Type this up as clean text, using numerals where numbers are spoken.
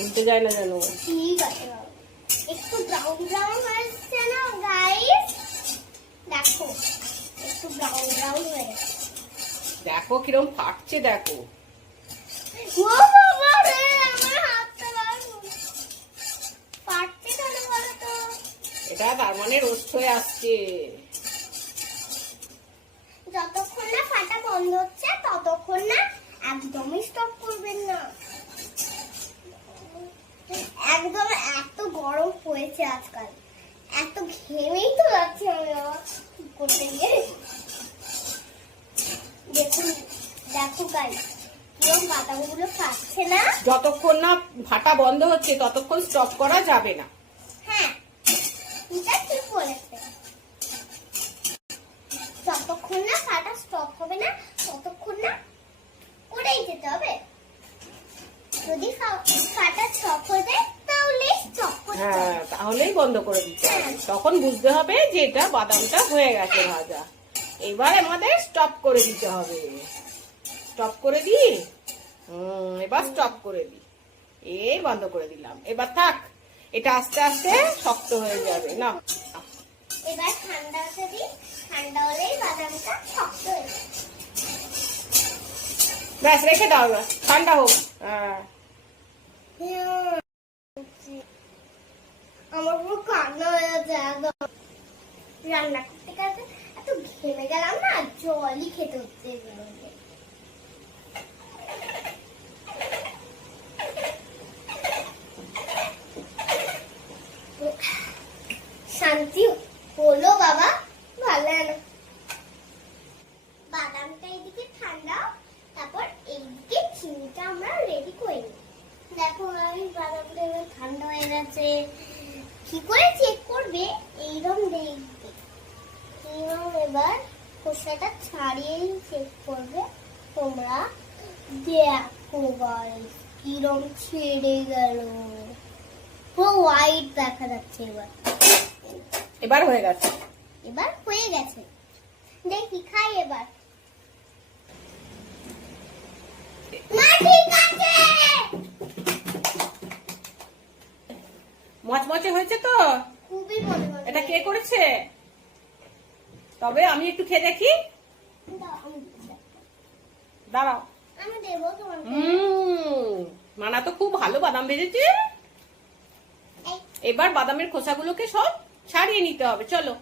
উল্টে যায় না যেন। ঠিক আছে বাবা, একটু ব্রাউন ব্রাউন হয়েছে না গাইস? দেখো একটু ব্রাউন ব্রাউন হয়ে গেছে। দেখো কিরকম ফাটছে, দেখো। ও বাবা রে, আমার হাতটা ফাটছে কেন বলো তো? এটা তার মানে রোস্ট হয়ে আসছে। যতক্ষণ না ফাটা বন্ধ হচ্ছে ততক্ষণ না একদমই স্টপ করবেন না। একদম এত গরম হয়েছে আজকাল, এত ঘেমেই তো যাচ্ছি আমি করতে গিয়ে। দেখুন, দেখো গাইস কিরকম বাদামগুলো ফাটছে না। যতক্ষণ না ফাটা বন্ধ হচ্ছে ততক্ষণ স্টপ করা যাবে না। হ্যাঁ, এটা ঠিক বলেছে। যতক্ষণ না ফাটা স্টপ হবে না ততক্ষণ না করেই যেতে হবে। যদি ফাটা স্টপ হয়ে যায় তাহলে স্টপ করতে হবে। হ্যাঁ, তাহলেই বন্ধ করে দিতে হবে। তখন বুঝতে হবে যে এটা বাদামটা হয়ে গেছে ভাজা। এবার আমাদের স্টপ করে দিতে হবে। স্টপ করে দি। এবার স্টপ করে দি। এই বন্ধ করে দিলাম। এবার থাক, এটা আস্তে আস্তে শক্ত হয়ে যাবে না। এবার ঠান্ডা হতে দিই, ঠান্ডা হলেই বাদামটা শক্ত হয়ে যাবে। ব্যাস, রেখে দাও, এবার ঠান্ডা হোক। হ্যাঁ, আমার পুরো কান্না হয়ে যাচ্ছে একদম। রান্না করতে করতে এত ঘেমে গেলাম না, জলই খেতে হচ্ছে এগুলোকে। শান্তি হলো বাবা, ভালো হলো। বাদামটা এদিকে ঠান্ডা, তারপর এইদিকে চিনিটা আমরা রেডি করে নিই। দেখো আমি বাদামটা এবার ঠান্ডা হয়ে গেছে। কি করে চেক করবে? এইরকম দেখবে, এইরকম এবার খোসাটা ছাড়িয়েই চেক করবে তোমরা। দেখো গাইস কিরকম ছেড়ে গেল, পুরো হোয়াইট দেখা যাচ্ছে। এবার হয়ে গেছে। এবার হয়ে গেছে, দেখি খাই এবার। মা ঠিক আছে, মচমচে হয়েছে তো? খুবই মজা হয়েছে। এটা কে করেছে? তবে আমি একটু খেয়ে দেখি। দাঁড়াও, আমি দেবো তোমাকে। মানা তো খুব ভালো বাদাম ভেজেছে। এবার বাদামের খোসাগুলোকে সব ছাড়িয়ে নিতে হবে। চলো।